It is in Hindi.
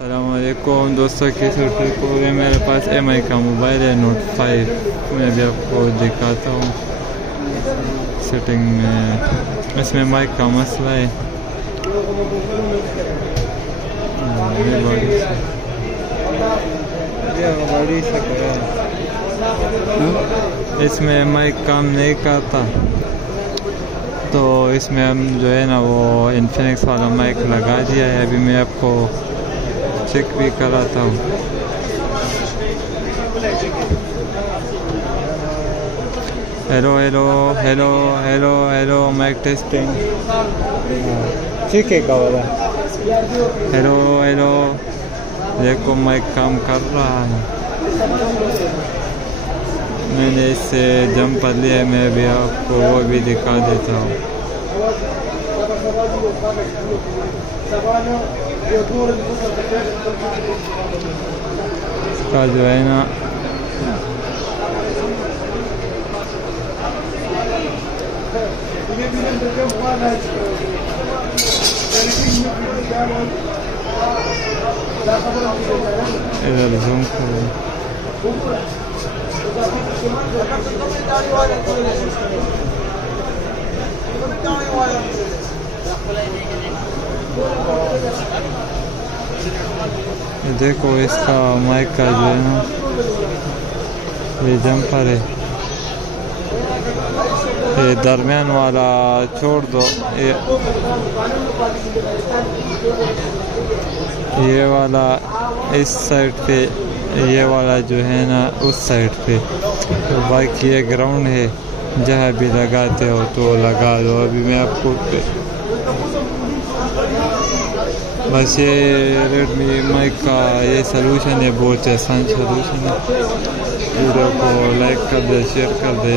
अस्सलामुअलैकुम दोस्तों, कैसे पूरे मेरे पास MI का मोबाइल है Note 5। मैं भी आपको दिखाता हूँ सेटिंग में। इसमें माइक का मसला है। इसमें माइक काम नहीं करता, तो इसमें हम जो है ना वो इन्फिनिक्स वाला माइक लगा दिया है। अभी मैं आपको चेक भी कराता हूँ। Hello hello hello hello hello, mike testing. ठीक है का वाला। हेलो हेलो, देखो माइक काम कर रहा है। मैंने इससे जंपर लिया है, मैं भी आपको वो भी दिखा देता हूँ। इसका जो है ना इधर जूम करो। देखो इसका माइक का जो है ना ये जंपर है, ये दरमियान वाला छोड़ दो, ये वाला इस साइड पे, ये वाला जो है ना उस साइड पे। तो बाकी ये ग्राउंड है, जहाँ भी लगाते हो तो लगा दो। अभी मैं आपको बस ये रेडमी माइक का ये सलूशन है, बहुत आसान सलूशन है। वीडियो को लाइक कर दे, शेयर कर दे।